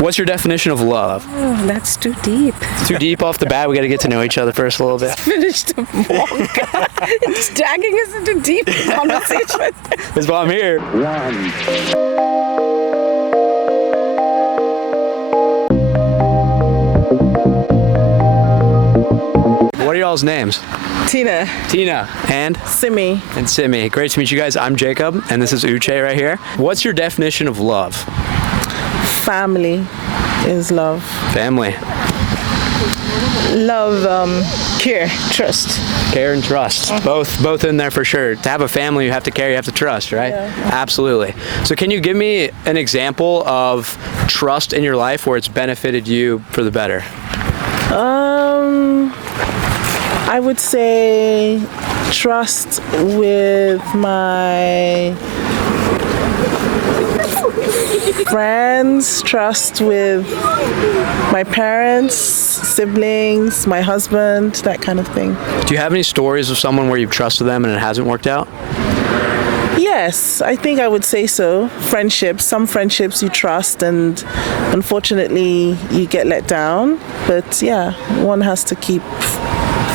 What's your definition of love? Oh, that's too deep. Too deep off the bat. We got to get to know each other first a little bit. Finish the walk. It's dragging us into deep conversation. That's why I'm here. What are y'all's names? Tina. Tina and Simi. Simi. Great to meet you guys. I'm Jacob, and this is Uche right here. What's your definition of love? Family is love. Family. Love, care, trust. Care and trust. Both in there for sure. To have a family, you have to care, you have to trust, right? Yeah. Absolutely. So can you give me an example of trust in your life where it's benefited you for the better? I would say trust with my friends, trust with my parents, siblings, my husband, that kind of thing. Do you have any stories of someone where you've trusted them and it hasn't worked out? Yes, I think I would say so. Friendships, some friendships you trust and unfortunately you get let down. But yeah, one has to keep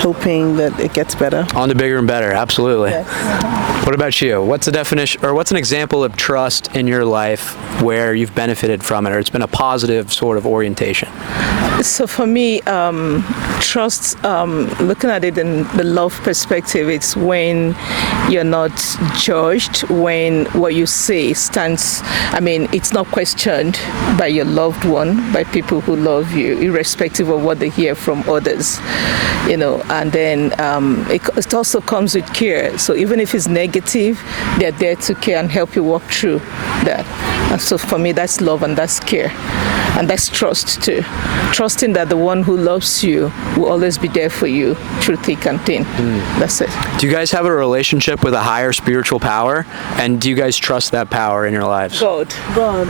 hoping that it gets better. On to bigger and better, absolutely. Yes. What about you? What's a definition, or what's an example of trust in your life where you've benefited from it, or it's been a positive sort of orientation? So for me, trust, looking at it in the love perspective, it's when you're not judged, when what you say stands, it's not questioned by your loved one, by people who love you, irrespective of what they hear from others, and then it also comes with care. So even if it's negative, they're there to care and help you walk through that. And so for me, that's love and that's care. And that's trust too. Trusting that the one who loves you will always be there for you through thick and thin. That's it. Do you guys have a relationship with a higher spiritual power? And do you guys trust that power in your lives? God.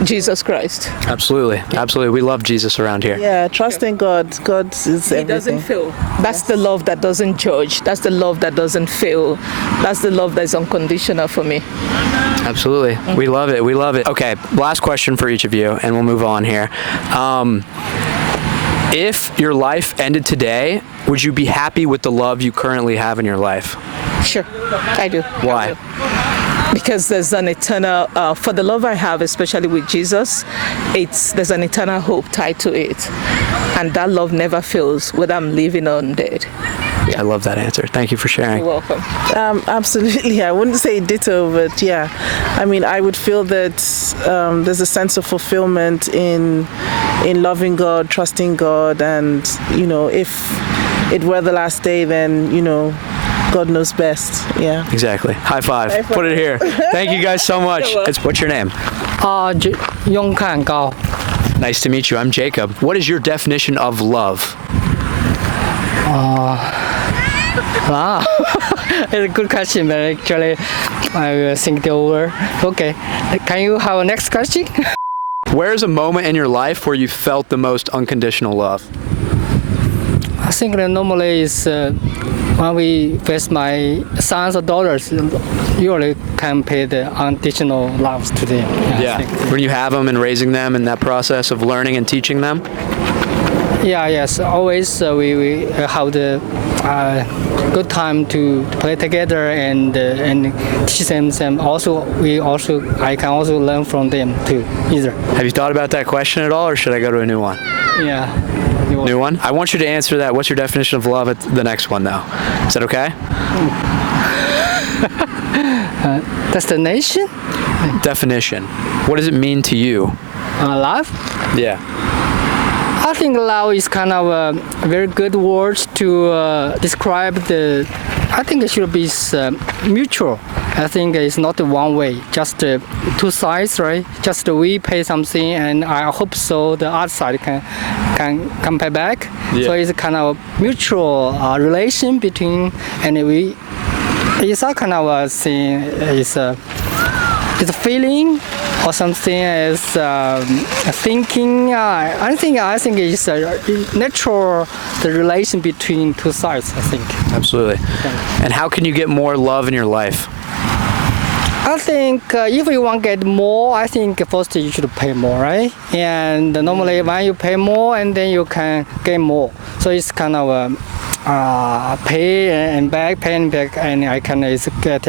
Jesus Christ. Absolutely. Absolutely. We love Jesus around here. Yeah, trusting God. God is everything. He doesn't fail. That's the love that doesn't judge. That's the love that doesn't fail. That's the love that's unconditional for me. Absolutely. We love it. We love it. Okay, last question for each of you, and we'll move on here. If your life ended today, would you be happy with the love you currently have in your life? Sure, I do. Why? Because there's an eternal, for the love I have, especially with Jesus, there's an eternal hope tied to it. And that love never fails, whether I'm living or I'm dead. I love that answer. Thank you for sharing. You're welcome. Absolutely. I wouldn't say ditto, but yeah. I would feel that there's a sense of fulfillment in loving God, trusting God, and, if it were the last day, then, God knows best. Yeah. Exactly. High five. High five. Put it here. Thank you guys so much. What's your name? Yong Kang. Nice to meet you. I'm Jacob. What is your definition of love? It's a good question, but actually I will think it over. Okay, can you have a next question? Where is a moment in your life where you felt the most unconditional love? I think that normally is when we face my sons or daughters, usually can pay the unconditional love to them. Yeah. When you have them and raising them in that process of learning and teaching them? Yes. Always we have the good time to play together and teach them. Also, I can also learn from them too. Either. Have you thought about that question at all, or should I go to a new one? Yeah. New one? I want you to answer that. What's your definition of love at the next one, though? Is that okay? Destination? Definition. What does it mean to you? Love? Yeah. I think love is kind of a very good word to describe I think it should be mutual. I think it's not one way, just two sides, right? Just we pay something, and I hope so the other side can pay back. Yeah. So it's kind of mutual relation between, and it's a kind of a thing. It's a feeling or something is thinking. I think it's natural, the relation between two sides, I think. Absolutely. And how can you get more love in your life? I think if you want to get more, I think first you should pay more, right? And normally when you pay more, and then you can get more. So it's kind of pay and back, and I can get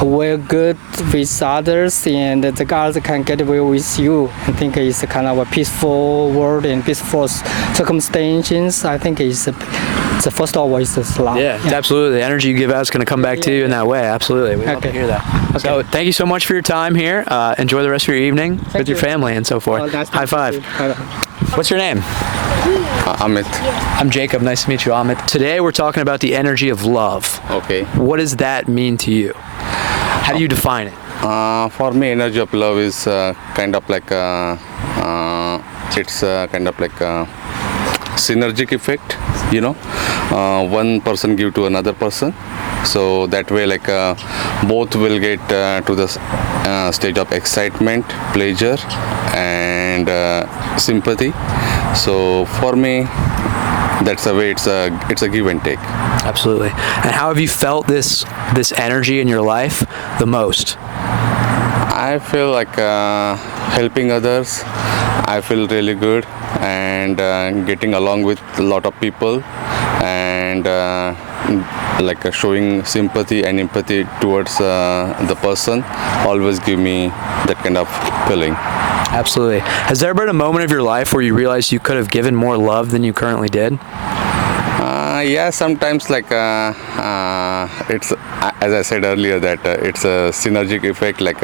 well good with others, and the others can get well with you. I think it's kind of a peaceful world and peaceful circumstances. I think it's the first of all is love. Yeah, absolutely. The energy you give out is going to come back to you in that way. Absolutely. We love to Okay. hear that. So thank you so much for your time here. Enjoy the rest of your evening with your family and so forth. High five. What's your name? Ahmed. I'm Jacob. Nice to meet you, Ahmed. Today we're talking about the energy of love. Okay. What does that mean to you? How do you define it? For me, energy of love is kind of like it's kind of like a synergic effect. You know, one person give to another person. So that way, like both will get to the stage of excitement, pleasure, and sympathy. So for me, that's the way it's a give and take. Absolutely. And how have you felt this energy in your life the most? I feel like helping others. I feel really good, and getting along with a lot of people, and like showing sympathy and empathy towards the person always give me that kind of feeling. Absolutely. Has there been a moment of your life where you realized you could have given more love than you currently did? Yeah, sometimes like it's as I said earlier that it's a synergic effect. Like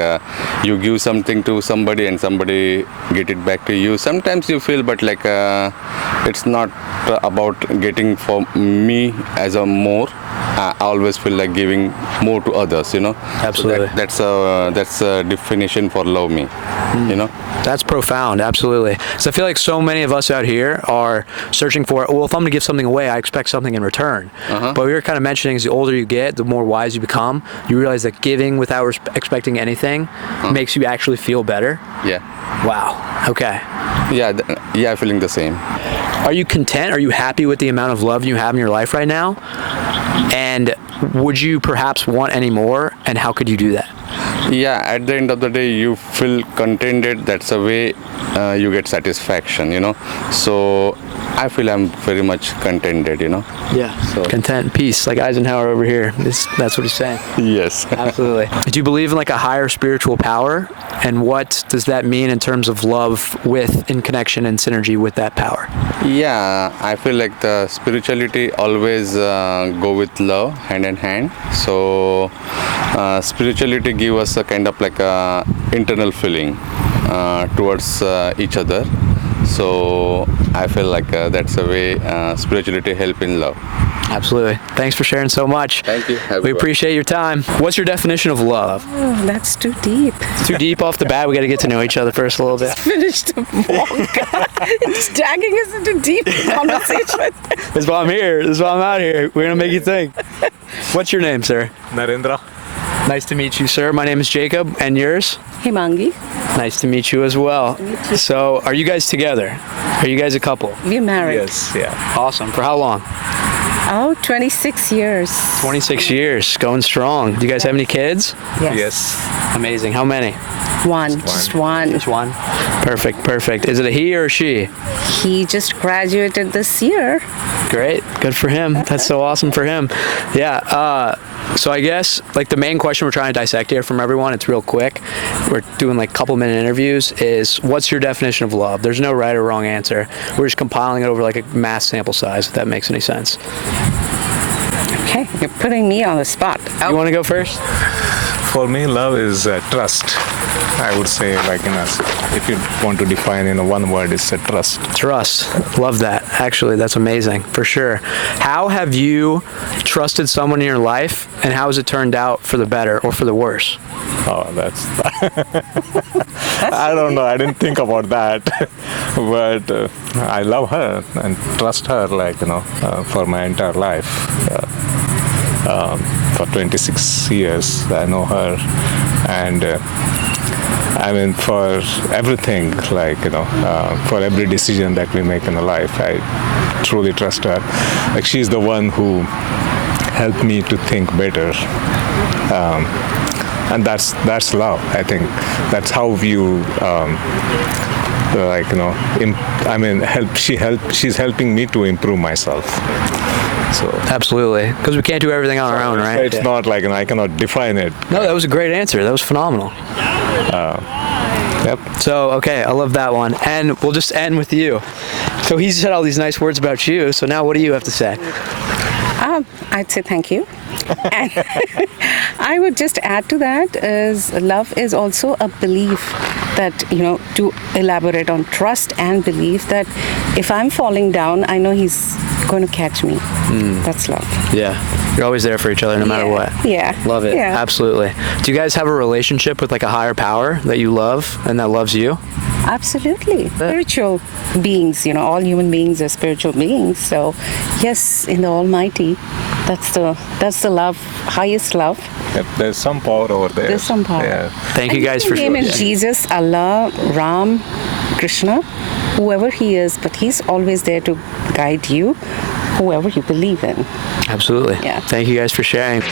you give something to somebody and somebody get it back to you. Sometimes you feel, but like it's not about getting for me as a more. I always feel like giving more to others. You know. Absolutely. So that's a definition for love me. You know. That's profound, absolutely. So I feel like so many of us out here are searching for, well, if I'm going to give something away, I expect something in return. But we were kind of mentioning, as the older you get, the more wise you become, you realize that giving without expecting anything makes you actually feel better. Yeah. Wow. Okay. Yeah, feeling the same. Are you content? Are you happy with the amount of love you have in your life right now? And would you perhaps want any more? And how could you do that? Yeah, at the end of the day, you feel contented. That's the way you get satisfaction, you know. So I feel I'm very much contented, you know. Yeah. So Content and peace, like Eisenhower over here. That's what he's saying. yes. Absolutely. Do you believe in like a higher spiritual power? And what does that mean in terms of love with, in connection and synergy with that power? Yeah, I feel like the spirituality always go with love hand in hand. So spirituality give us a kind of like a internal feeling towards each other. So I feel like that's the way spirituality help in love. Absolutely. Thanks for sharing so much. Thank you. We appreciate your time. What's your definition of love? Oh, that's too deep. It's too deep off the bat. We got to get to know each other first a little bit. Finished the walk. It's dragging us into deep conversation. That's why I'm here. That's why I'm out here. We're going to make you think. What's your name, sir? Narendra. Nice to meet you, sir. My name is Jacob. And yours? Himangi. Nice to meet you as well. So, are you guys together? Are you guys a couple? We're married. Yes, yeah. Awesome. For how long? Oh, 26 years. 26 years. Going strong. Do you guys have any kids? Yes. Amazing. How many? One. Just one. Just one. Perfect. Is it a he or a she? He just graduated this year. Great. Good for him. That's so awesome for him. Yeah. So I guess like the main question we're trying to dissect here from everyone, it's real quick. We're doing like couple minute interviews, is what's your definition of love? There's no right or wrong answer. We're just compiling it over like a mass sample size, if that makes any sense. Okay, you're putting me on the spot. You want to go first? For me, love is trust. I would say, like, if you want to define in one word, it's a trust. Trust. Love that. Actually, that's amazing, for sure. How have you trusted someone in your life, and how has it turned out for the better or for the worse? Oh, that's... I don't know. I didn't think about that. But I love her and trust her, like, for my entire life. For 26 years, I know her. And I mean, for everything, like, for every decision that we make in life, I truly trust her. Like, she's the one who helped me to think better. and that's love. I think that's how you she's helping me to improve myself. So Absolutely, because we can't do everything on our own, right? it's not like, I cannot define it. No, that was a great answer. That was phenomenal. Yep. So, okay, I love that one. And we'll just end with you. So he said all these nice words about you. So now what do you have to say? I'd say thank you. And I would just add to that is love is also a belief that, to elaborate on trust and belief that if I'm falling down, I know he's going to catch me. That's love. Yeah. You're always there for each other no matter what. Yeah. Love it. Yeah. Absolutely. Do you guys have a relationship with like a higher power that you love and that loves you? Absolutely. Spiritual beings, all human beings are spiritual beings. So, yes, in the Almighty, that's the love, highest love. Yep, there's some power over there. There's some power. Yeah. Thank you guys for His name is Jesus, Allah, Ram, Krishna, whoever he is, but he's always there to guide you, whoever you believe in. Absolutely. Yeah. Thank you guys for sharing.